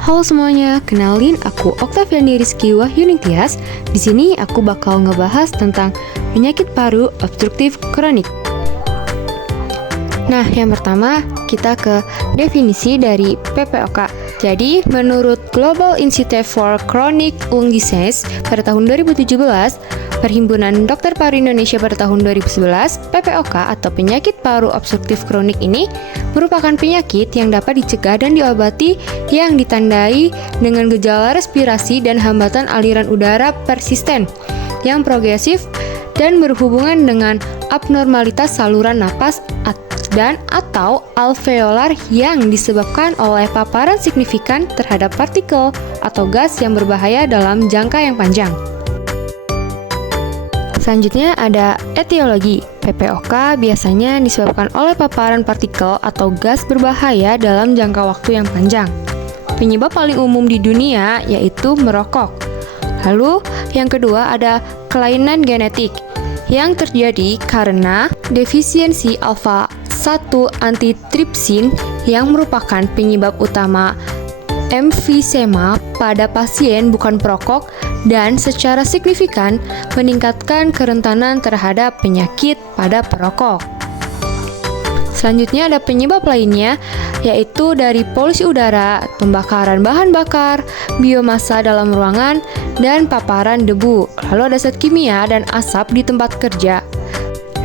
Halo semuanya, kenalin aku Oktaviani Rizky Wahyuningtyas. Di sini aku bakal ngebahas tentang penyakit paru obstruktif kronik. Nah, yang pertama kita ke definisi dari PPOK. Jadi, menurut Global Institute for Chronic Lung Disease pada tahun 2017, Perhimpunan Dokter Paru Indonesia pada tahun 2011, PPOK atau penyakit paru obstruktif kronik ini merupakan penyakit yang dapat dicegah dan diobati yang ditandai dengan gejala respirasi dan hambatan aliran udara persisten yang progresif dan berhubungan dengan abnormalitas saluran napas dan atau alveolar yang disebabkan oleh paparan signifikan terhadap partikel atau gas yang berbahaya dalam jangka yang panjang. Selanjutnya ada etiologi. PPOK biasanya disebabkan oleh paparan partikel atau gas berbahaya dalam jangka waktu yang panjang. Penyebab paling umum di dunia yaitu merokok. Lalu yang kedua ada kelainan genetik yang terjadi karena defisiensi alfa-1 antitrypsin yang merupakan penyebab utama emfisema pada pasien bukan perokok dan secara signifikan meningkatkan kerentanan terhadap penyakit pada perokok. Selanjutnya ada penyebab lainnya yaitu dari polusi udara, pembakaran bahan bakar, biomasa dalam ruangan, dan paparan debu. Lalu ada zat kimia dan asap di tempat kerja.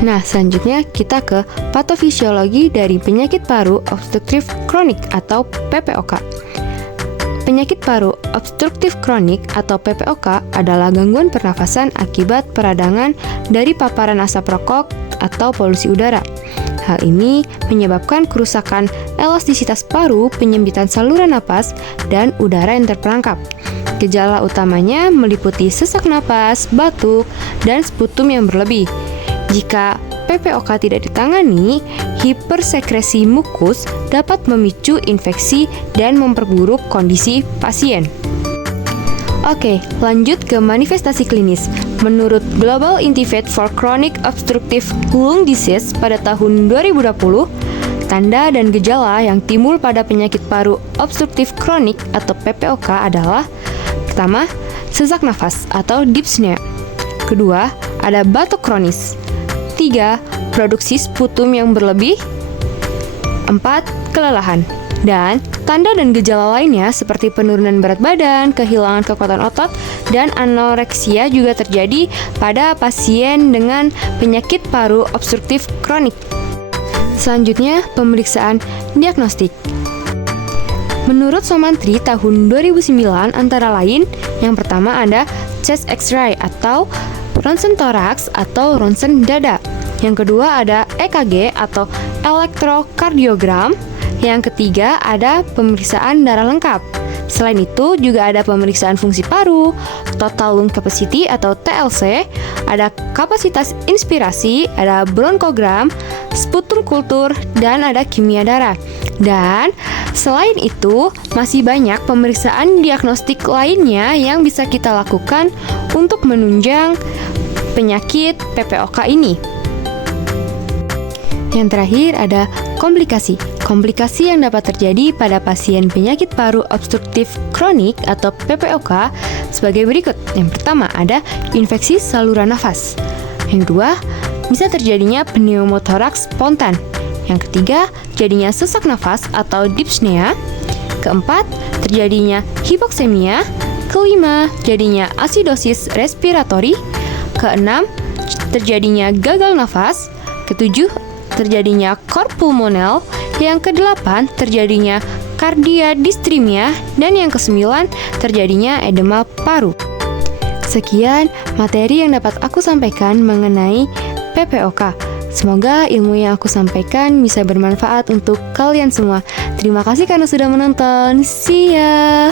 Nah, selanjutnya kita ke patofisiologi dari penyakit paru obstruktif kronik atau PPOK. Penyakit paru obstruktif kronik atau PPOK adalah gangguan pernafasan akibat peradangan dari paparan asap rokok atau polusi udara. Hal ini menyebabkan kerusakan elastisitas paru, penyempitan saluran napas, dan udara yang terperangkap. Gejala utamanya meliputi sesak napas, batuk, dan sputum yang berlebih. Jika PPOK tidak ditangani, hipersekresi mukus dapat memicu infeksi dan memperburuk kondisi pasien. Oke, lanjut ke manifestasi klinis. Menurut Global Institute for Chronic Obstructive Lung Disease pada tahun 2020, tanda dan gejala yang timbul pada penyakit paru obstruktif kronik atau PPOK adalah: pertama, sesak nafas atau dyspnea. Kedua, ada batuk kronis. 3. Produksi sputum yang berlebih. 4. Kelelahan. Dan tanda dan gejala lainnya seperti penurunan berat badan, kehilangan kekuatan otot, dan anoreksia juga terjadi pada pasien dengan penyakit paru obstruktif kronik. Selanjutnya, pemeriksaan diagnostik. Menurut Somantri tahun 2009 antara lain, yang pertama ada chest X-ray atau ronsen toraks atau ronsen dada. Yang kedua ada EKG atau elektrokardiogram. Yang ketiga ada pemeriksaan darah lengkap. Selain itu juga ada pemeriksaan fungsi paru, total lung capacity atau TLC, ada kapasitas inspirasi, ada bronkogram, sputum kultur, dan ada kimia darah. Dan selain itu masih banyak pemeriksaan diagnostik lainnya yang bisa kita lakukan untuk menunjang penyakit PPOK ini. Yang terakhir ada komplikasi. Komplikasi yang dapat terjadi pada pasien penyakit paru obstruktif kronik atau PPOK sebagai berikut. Yang pertama ada infeksi saluran nafas. Yang kedua, bisa terjadinya pneumotoraks spontan. Yang ketiga, jadinya sesak nafas atau dyspnea. Keempat, terjadinya hipoksemia. Kelima, jadinya asidosis respiratori. Keenam, terjadinya gagal nafas. Ketujuh, terjadinya cor pulmonal. Yang kedelapan, terjadinya kardiadistimia. Dan yang kesembilan, terjadinya edema paru. Sekian materi yang dapat aku sampaikan mengenai PPOK. Semoga ilmu yang aku sampaikan bisa bermanfaat untuk kalian semua. Terima kasih karena sudah menonton. See ya!